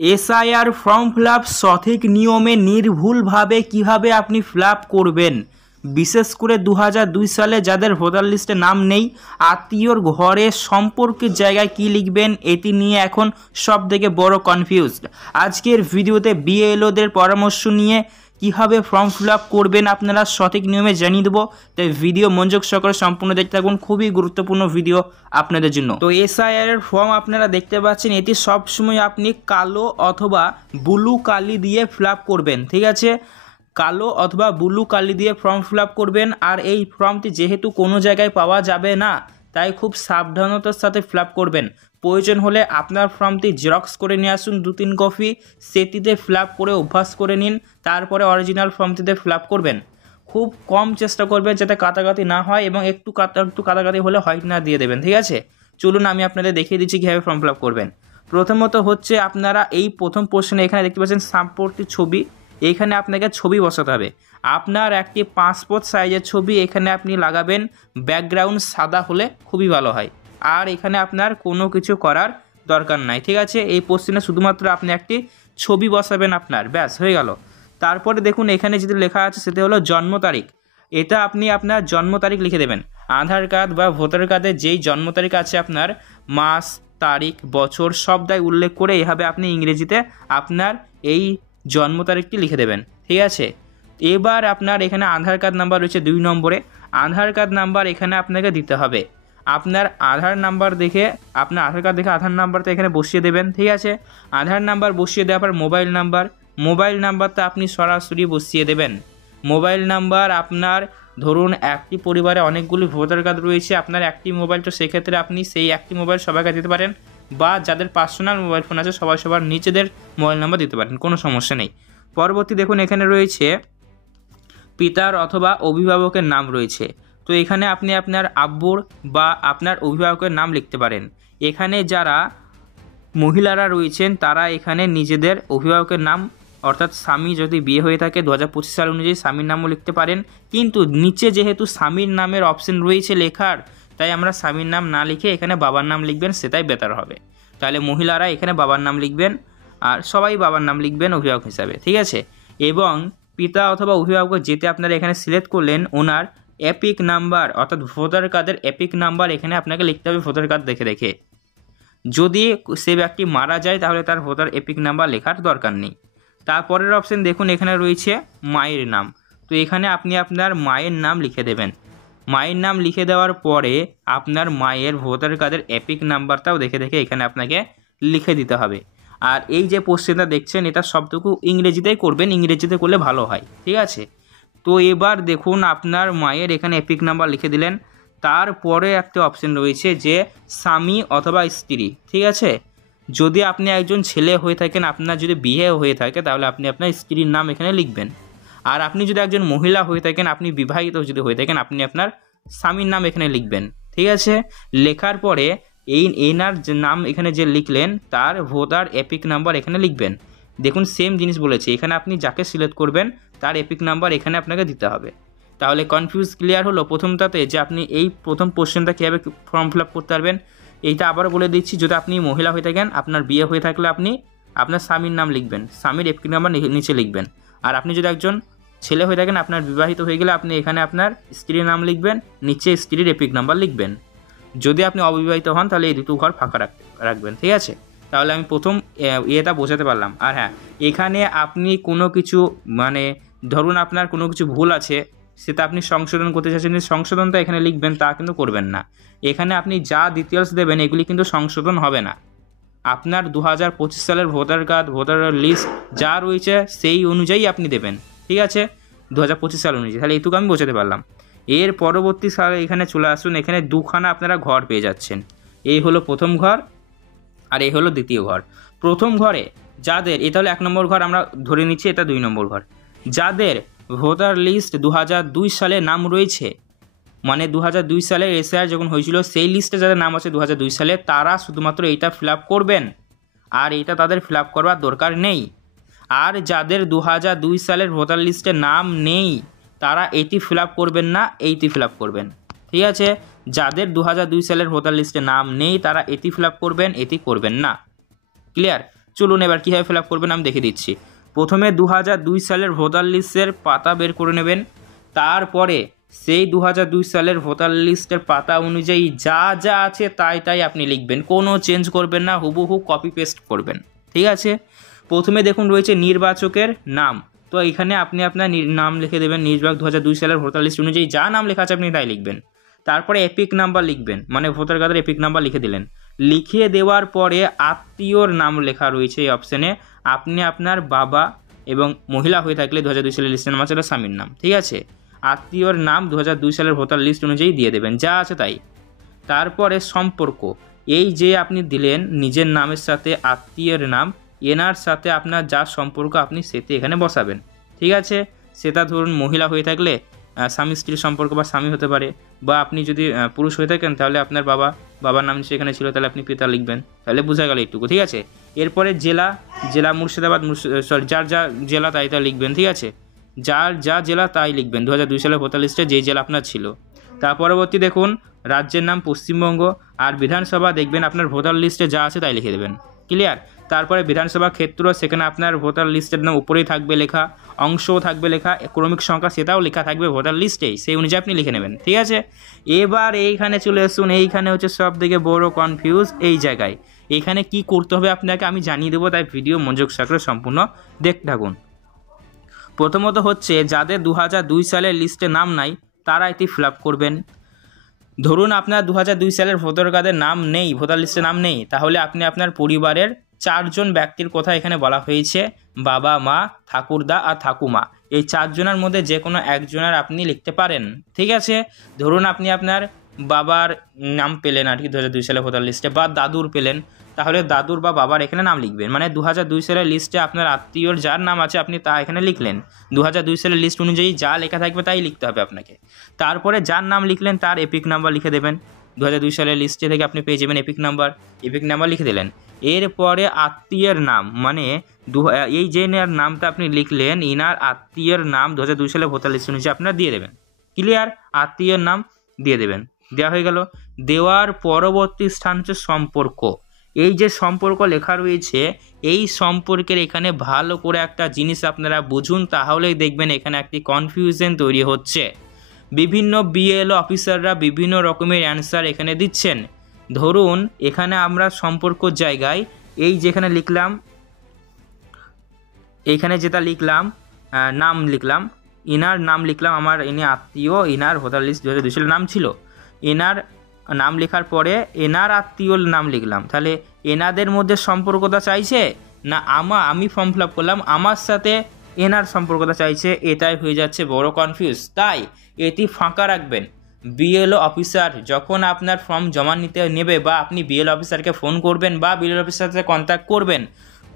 SIR form fill up সঠিক নিয়মে নির্ভুলভাবে কিভাবে আপনি ফিল আপ করবেন, বিশেষ করে 2002 সালে যাদের ভোটার লিস্টে নাম নেই, আত্মীয়র ঘরে সম্পর্কের জায়গায় কি লিখবেন, এটি নিয়ে এখন সব থেকে বড় কনফিউজড। আজকের ভিডিওতে বিএলওদের পরামর্শ নিয়ে কিভাবে ফর্ম ফিল আপ করবেন আপনারা সঠিক নিয়মে জানিয়ে দেবো। তাই ভিডিও মনোযোগ সহকারে সম্পূর্ণ দেখতে থাকুন, খুবই গুরুত্বপূর্ণ ভিডিও আপনাদের জন্য। তো এসআইআর এর ফর্ম আপনারা দেখতে পাচ্ছেন, এটি সবসময় আপনি কালো অথবা ব্লু কালি দিয়ে ফিল আপ করবেন, ঠিক আছে? কালো অথবা ব্লু কালি দিয়ে ফর্ম ফিল আপ করবেন। আর এই ফর্মটি যেহেতু কোনো জায়গায় পাওয়া যাবে না, তাই খুব সাবধানতার সাথে ফিল আপ করবেন। প্রয়োজন হলে আপনার ফর্মটি জেরক্স করে নিয়ে আসুন 2-3 কপি, সেটিতে ফিল আপ করে অভ্যাস করে নিন, তারপরে অরিজিনাল ফর্মটিতে ফিল আপ করবেন। খুব কম চেষ্টা করবেন যাতে কাটাকাটি না হয়, এবং একটু কাটাকাটি হলে হোয়াইটনার দিয়ে দেবেন, ঠিক আছে? চলুন আমি আপনাদের দেখিয়ে দিচ্ছি কীভাবে ফর্ম ফিল আপ করবেন। প্রথমত হচ্ছে আপনারা এই প্রথম পোর্শনে এখানে দেখতে পাচ্ছেন সাম্প্রতিক ছবি, এইখানে আপনাকে ছবি বসাতে হবে। আপনার একটি পাসপোর্ট সাইজের ছবি এখানে আপনি লাগাবেন, ব্যাকগ্রাউন্ড সাদা হলে খুবই ভালো হয়। আর এখানে আপনার কোনো কিছু করার দরকার নাই, ঠিক আছে? এই পোস্টিনে শুধুমাত্র আপনি একটি ছবি বসাবেন আপনার, ব্যাস হয়ে গেল। তারপরে দেখুন এখানে যেটি লেখা আছে সেটা হলো জন্ম তারিখ। এটা আপনি আপনার জন্ম তারিখ লিখে দেবেন। আধার কার্ড বা ভোটার কার্ডে যেই জন্ম তারিখ আছে আপনার, মাস, তারিখ, বছর সবটাই উল্লেখ করে এভাবে আপনি ইংরেজিতে আপনার এই জন্ম তারিখটি লিখে দেবেন, ঠিক আছে? এবার আপনার এখানে আধার কার্ড নাম্বার রয়েছে 2 নম্বরে, আধার কার্ড নাম্বার এখানে আপনাকে দিতে হবে। আপনার আধার নাম্বার দেখে, আপনার আধার কার্ড দেখে আধার নাম্বারটা এখানে বসিয়ে দেবেন, ঠিক আছে? আধার নাম্বার বসিয়ে দেওয়ার পর মোবাইল নাম্বারটা আপনি সরাসরি বসিয়ে দেবেন। মোবাইল নাম্বার আপনার, ধরুন একটি পরিবারে অনেকগুলি ভোটার কার্ড রয়েছে, আপনার একটি মোবাইল, তো সেক্ষেত্রে আপনি সেই একটি মোবাইল সবাইকে দিতে পারেন, বা যাদের পার্সোনাল মোবাইল ফোন আছে সবার নিজেদের মোবাইল নাম্বার দিতে পারেন, কোনো সমস্যা নেই। পরবর্তী দেখুন এখানে রয়েছে পিতার অথবা অভিভাবকের নাম রয়েছে, তো এখানে আপনি আপনার আব্বুর বা আপনার অভিভাবকের নাম লিখতে পারেন। এখানে যারা মহিলারা রয়েছেন তারা এখানে নিজেদের অভিভাবকের নাম, অর্থাৎ স্বামী যদি বিয়ে হয়ে থাকে 2025 সাল অনুযায়ী স্বামীর নামও লিখতে পারেন, কিন্তু নিচে যেহেতু স্বামীর নামের অপশন রয়েছে লেখার, তাই আমরা স্বামীর নাম না লিখে এখানে বাবার নাম লিখবেন, সেটাই বেটার হবে। তাহলে মহিলারা এখানে বাবার নাম লিখবেন, আর সবাই বাবার নাম লিখবেন অভিভাবক হিসাবে, ঠিক আছে? এবং পিতা অথবা অভিভাবক যেতে আপনারা এখানে সিলেক্ট করলেন, ওনার এপিক নাম্বার অর্থাৎ ভোটার কার্ডের এপিক নাম্বার এখানে আপনাকে লিখতে হবে ভোটার কার্ড দেখে দেখে। যদি সে ব্যক্তি মারা যায় তাহলে তার ভোটার এপিক নাম্বার লেখার দরকার নেই। তারপরের অপশন দেখুন এখানে রয়েছে মায়ের নাম, তো এখানে আপনি আপনার মায়ের নাম লিখে দেবেন। মায়ের নাম লিখে দেওয়ার পরে আপনার মায়ের ভোটার কার্ডের এপিক নাম্বারটাও দেখে দেখে এখানে আপনাকে লিখে দিতে হবে। আর এই যে কোশ্চেনটা দেখছেন এটা সবটুকু ইংরেজিতেই করবেন, ইংরেজিতে করলে ভালো হয়, ঠিক আছে? তো এবার দেখুন আপনার মায়ের এখানে এপিক নাম্বার লিখে দিলেন, তারপরে একটা অপশন রয়েছে যে স্বামী অথবা স্ত্রী, ঠিক আছে? যদি আপনি একজন ছেলে হয়ে থাকেন, আপনার যদি বিয়ে হয়ে থাকে, তাহলে আপনি আপনার স্ত্রীর নাম এখানে লিখবেন। আর আপনি যদি একজন মহিলা হয়ে থাকেন, আপনি বিবাহিত যদি হয়ে থাকেন, আপনি আপনার স্বামীর নাম এখানে লিখবেন, ঠিক আছে? লেখার পরে এনার যে নাম এখানে যে লিখলেন তার ভোটার এপিক নাম্বার এখানে লিখবেন। দেখুন সেম জিনিস বলেছে, এখানে আপনি যাকে সিলেক্ট করবেন তার এপিক নাম্বার এখানে আপনাকে দিতে হবে। তাহলে কনফিউজ ক্লিয়ার হলো প্রথমটাতে যে আপনি এই প্রথম কোশ্চেনটা কীভাবে ফর্ম ফিল আপ করতে পারবেন। এইটা আবারও বলে দিচ্ছি, যদি আপনি মহিলা হয়ে থাকেন, আপনার বিয়ে হয়ে থাকলে আপনি আপনার স্বামীর নাম লিখবেন, স্বামীর এপিক নাম্বার নিচে লিখবেন। আর আপনি যদি একজন ছেলে হয়ে থাকেন, আপনার বিবাহিত হয়ে গেলে আপনি এখানে আপনার স্ত্রীর নাম লিখবেন, নিচে স্ত্রীর এপিক নাম্বার লিখবেন। যদি আপনি অবিবাহিত হন তাহলে এই দুটো ঘর ফাঁকা রাখবেন, ঠিক আছে? তাহলে আমি প্রথম এটা বোঝাতে পারলাম। আর হ্যাঁ, এখানে আপনি কোনো কিছু মানে ধরুন আপনার কোনো কিছু ভুল আছে, সেটা আপনি সংশোধন করতে চাইছেন, সংশোধনটা এখানে লিখবেন, তা কিন্তু করবেন না। এখানে আপনি যা ডিটেলস দেবেন এগুলি কিন্তু সংশোধন হবে না। আপনার 2025 সালের ভোটার কার্ড, ভোটার লিস্ট যা রয়েছে সেই অনুযায়ী আপনি দেবেন, ঠিক আছে? 2025 সাল অনুযায়ী। তাহলে এইটুকু আমি বোঝাতে পারলাম। এর পরবর্তী সালে এখানে চলে আসুন, এখানে দুখানা আপনারা ঘর পেয়ে যাচ্ছেন। এই হলো প্রথম ঘর আর এই হলো দ্বিতীয় ঘর। প্রথম ঘরে যাদের, এটা হলো 1 নম্বর ঘর, আমরা ধরে নিচ্ছি এটা 2 নম্বর ঘর। যাদের ভোটার লিস্ট 2002 সালে নাম রয়েছে, মানে 2002 সালে এসআইআর যখন হয়েছিল সেই লিস্টে যাদের নাম আছে 2002 সালে, তারা শুধুমাত্র এইটা ফিল আপ করবেন, আর এইটা তাদের ফিল আপ করবার দরকার নেই। আর যাদের 2002 সালের ভোটার লিস্টে নাম নেই তারা এটি ফিল আপ করবেন না, এইটি ফিল আপ করবেন, ঠিক আছে? যাদের 2002 সালের ভোটার লিস্টে নাম নেই তারা এটি ফিল আপ করবেন, এটি করবেন না। ক্লিয়ার? চলুন এবার কীভাবে ফিল আপ করবেন আমি দেখে দিচ্ছি। প্রথমে 2002 সালের ভোটার লিস্টের পাতা বের করে নেবেন। তারপরে সেই 2002 সালের ভোটার লিস্টের পাতা অনুযায়ী যা যা আছে তাই আপনি লিখবেন, কোনো চেঞ্জ করবেন না, হুবহু কপি পেস্ট করবেন। ঠিক আছে, প্রথমে দেখুন রয়েছে নির্বাচকের নাম, তো এখানে আপনি আপনার নাম লিখে দেবেন। নির্বাচক 2002 সালের ভোটার লিস্ট অনুযায়ী যা নাম লেখা আছে আপনি তাই লিখবেন। তারপরে এপিক নাম্বার লিখবেন, মানে ভোটার কার্ডের এপিক নাম্বার লিখে দিলেন। লিখিয়ে দেওয়ার পরে আত্মীয়র নাম লেখা রয়েছে এই অপশানে, আপনি আপনার বাবা এবং মহিলা হয়ে থাকলে 2002 সালের লিস্টের নাম আছে স্বামীর নাম। ঠিক আছে, আত্মীয়র নাম 2002 সালের ভোটার লিস্ট অনুযায়ী দিয়ে দেবেন, যা আছে তাই। তারপরে সম্পর্ক, এই যে আপনি দিলেন নিজের নামের সাথে আত্মীয়ের নাম, এনার সাথে আপনার যা সম্পর্ক আপনি সেটি এখানে বসাবেন। ঠিক আছে, সেটা ধরুন মহিলা হয়ে থাকলে স্বামী স্ত্রীর সম্পর্ক বা স্বামী হতে পারে, বা আপনি যদি পুরুষ হয়ে থাকেন তাহলে আপনার বাবার নাম সেখানে ছিল, তাহলে আপনি পিতা লিখবেন। তাহলে বোঝা গেল এইটুকু। ঠিক আছে, এরপরে জেলা মুর্শিদাবাদ, সরি যার যা জেলা তাই লিখবেন। ঠিক আছে, যার যা জেলা তাই লিখবেন 2002 সালের ভোটার লিস্টে যেই জেলা আপনার ছিল। তার পরবর্তী দেখুন রাজ্যের নাম পশ্চিমবঙ্গ, আর বিধানসভা দেখবেন আপনার ভোটার লিস্টে যা আছে তাই লিখে দেবেন। ক্লিয়ার? তারপরে বিধানসভা ক্ষেত্র, সেখানে আপনার ভোটার লিস্টের নাম উপরেই থাকবে লেখা, অংশও থাকবে লেখা, ক্রমিক সংখ্যা সেটাও লেখা থাকবে ভোটার লিস্টেই, সেই অনুযায়ী আপনি লিখে নেবেন। ঠিক আছে, এবার এইখানে চলে আসুন। এইখানে হচ্ছে সব থেকে বড় কনফিউজ এই জায়গায়। এইখানে কি করতে হবে আপনাকে আমি জানিয়ে দেবো, তাই ভিডিও মনোযোগ সহকারে সম্পূর্ণ দেখতে থাকুন। প্রথমত হচ্ছে যাদের 2002 সালের লিস্টে নাম নাই তারা এটি ফিল আপ করবেন। ধরুন আপনার 2002 সালের ভোটার কার্ডের নাম নেই, ভোটার লিস্টে নাম নেই, তাহলে আপনি আপনার পরিবারের 4 জন ব্যক্তির কথা এখানে বলা হয়েছে, বাবা, মা, ঠাকুরদা আর ঠাকুমা, এই 4 জনের মধ্যে যে কোনো একজনের আপনি লিখতে পারেন। ঠিক আছে, ধরুন আপনি আপনার বাবার নাম পেলেন আর কি 2002 সালের ভোটার লিস্টে, বা দাদুর পেলেন, তাহলে দাদুর বা বাবার এখানে নাম লিখবেন। মানে 2002 সালের লিস্টে আপনার আত্মীয়র যার নাম আছে আপনি তা এখানে লিখলেন, 2002 সালের লিস্ট অনুযায়ী যা লেখা থাকবে তাই লিখতে হবে আপনাকে। তারপরে যার নাম লিখলেন তার এপিক নাম্বার লিখে দেবেন। 2002 সালের লিস্টে থেকে আপনি পেয়ে যাবেন এপিক নাম্বার লিখে দিলেন। এরপরে আত্মীয়ের নাম, মানে এই যে নামটা আপনি লিখলেন ইনার আত্মীয়ের নাম 2002 সালের ভোটার লিস্ট অনুযায়ী আপনার দিয়ে দেবেন। ক্লিয়ার? আত্মীয়ের নাম দিয়ে দেবেন, দেওয়া হয়ে গেল। দেওয়ার পরবর্তী স্থান হচ্ছে সম্পর্ক। এই যে সম্পর্ক লেখা রয়েছে, এই সম্পর্কের এখানে ভালো করে একটা জিনিস আপনারা বুঝুন, তাহলেই দেখবেন এখানে একটি কনফিউশন তৈরি হচ্ছে। বিভিন্ন বিএলও অফিসাররা বিভিন্ন রকমের অ্যান্সার এখানে দিচ্ছেন। ধরুন এখানে আমরা সম্পর্ক জায়গায় এই যেখানে লিখলাম, এইখানে যেটা লিখলাম নাম লিখলাম, ইনার নাম লিখলাম, আমার ইনি আত্মীয়, ইনার ভোটার লিস্ট 2002 সালের নাম ছিল, এনার নাম লেখার পরে এনার আত্মীয়র নাম লিখলাম, তাহলে এনাদের মধ্যে সম্পর্কতা চাইছে না আমি ফর্ম ফিল আপ করলাম আমার সাথে এনার সম্পর্কতা চাইছে, এটাই হয়ে যাচ্ছে বড় কনফিউজ। তাই এটি ফাঁকা রাখবেন। বিএলও অফিসার যখন আপনার ফর্ম জমা নেবে বা আপনি বিএলও অফিসারকে ফোন করবেন বা বিএলও অফিসারের সাথে কন্ট্যাক্ট করবেন,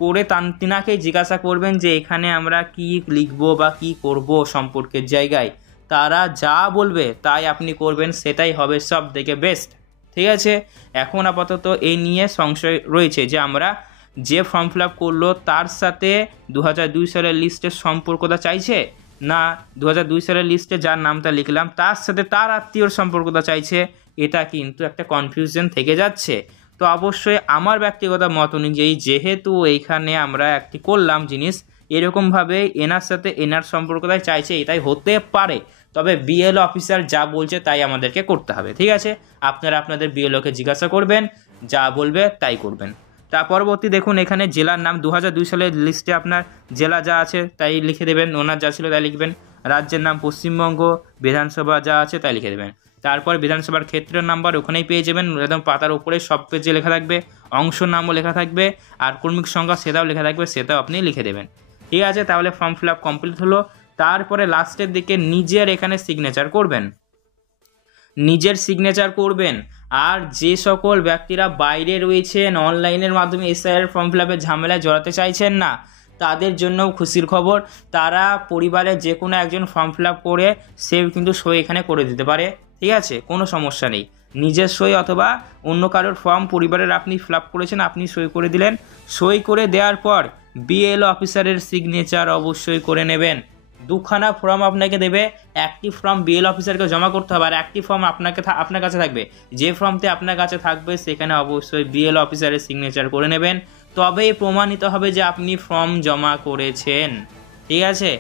করে তিনাকে জিজ্ঞাসা করবেন যে এখানে আমরা কি লিখব বা কি করব সম্পর্কের জায়গায়, তারা যা বলবে তাই আপনি করবেন, সেটাই হবে সব থেকে বেস্ট। ঠিক আছে, এখন আপাতত এই নিয়ে সংশয় রয়েছে যে আমরা যে ফর্ম ফিল আপ করলো তার সাথে 2002 সালের লিস্টের সম্পর্কতা চাইছে, না 2002 সালের লিস্টে যার নামটা লিখলাম তার সাথে তার আত্মীয়র সম্পর্কতা চাইছে, এটা কিন্তু একটা কনফিউশন থেকে যাচ্ছে। তো অবশ্যই আমার ব্যক্তিগত মত অনুযায়ী যেহেতু এইখানে আমরা একটি করলাম জিনিস, এরকমভাবে এনার সাথে এনার সম্পর্কটাই চাইছে, এটাই হতে পারে, তবে বিএলও অফিসার যা বলছে তাই আমাদেরকে করতে হবে। ঠিক আছে, আপনারা আপনাদের বিএলওকে জিজ্ঞাসা করবেন, যা বলবে তাই করবেন। তার পরবর্তী দেখুন এখানে জেলার নাম 2002 সালের লিস্টে আপনার জেলা যা আছে তাই লিখে দেবেন, ওনার যা ছিল তাই লিখবেন। রাজ্যের নাম পশ্চিমবঙ্গ, বিধানসভা যা আছে তাই লিখে দেবেন। তারপর বিধানসভার ক্ষেত্রের নাম্বার ওখানেই পেয়ে যাবেন, একদম পাতার উপরে সব পেজে লেখা থাকবে, অংশ নামও লেখা থাকবে, আর কর্মিক সংখ্যা সেটাও লেখা থাকবে, সেটাও আপনি লিখে দেবেন। ঠিক আছে, তাহলে ফর্ম ফিল আপ কমপ্লিট হলো। তারপরে লাস্টের দিকে নিজের এখানে সিগনেচার করবেন, নিজের সিগনেচার করবেন। আর যে সকল ব্যক্তিরা বাইরে রয়েছেন, অনলাইনের মাধ্যমে এসআইআর ফর্ম ফিল আপের ঝামেলায় জড়াতে চাইছেন না, তাদের জন্যও খুশির খবর, তারা পরিবারের যে কোনো একজন ফর্ম ফিল আপ করে সে কিন্তু সই এখানে করে দিতে পারে। ঠিক আছে, কোনো সমস্যা নেই, নিজের সই অথবা অন্য কারোর ফর্ম পরিবারের আপনি ফিল আপ করেছেন, আপনি সই করে দিলেন। সই করে দেওয়ার পর বিএলও অফিসারের সিগনেচার অবশ্যই করে নেবেন। দুখানা ফর্ম আপনাকে দেবে, একটি ফর্ম বিএল অফিসারকে জমা করতে হবে আর একটি ফর্ম আপনার কাছে থাকবে। যে ফর্মটি আপনার কাছে থাকবে সেখানে অবশ্যই বিএল অফিসারের সিগনেচার করে নেবেন। তবেই প্রমাণিত হবে যে আপনি ফর্ম জমা করেছেন। ঠিক আছে,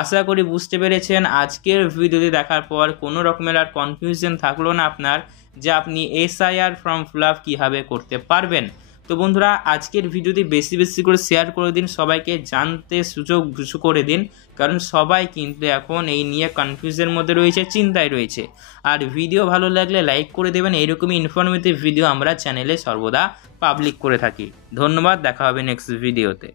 আশা করি বুঝতে পেরেছেন। আজকের ভিডিওটি দেখার পর কোনো রকমের আর কনফিউশন থাকলো না আপনার যে আপনি SIR ফর্ম ফিল আপ কীভাবে করতে পারবেন। তো বন্ধুরা, আজকের ভিডিওটি বেশি বেশি করে শেয়ার করে দিন, সবাইকে জানতে সুযোগ করে দিন, কারণ সবাই কিন্তু এখন এই নিয়ে কনফিউজনের মধ্যে রয়েছে, চিন্তায় রয়েছে। আর ভিডিও ভালো লাগলে লাইক করে দেবেন। এইরকমই ইনফরমেটিভ ভিডিও আমরা চ্যানেলে সর্বদা পাবলিক করে থাকি। ধন্যবাদ, দেখা হবে নেক্সট ভিডিওতে।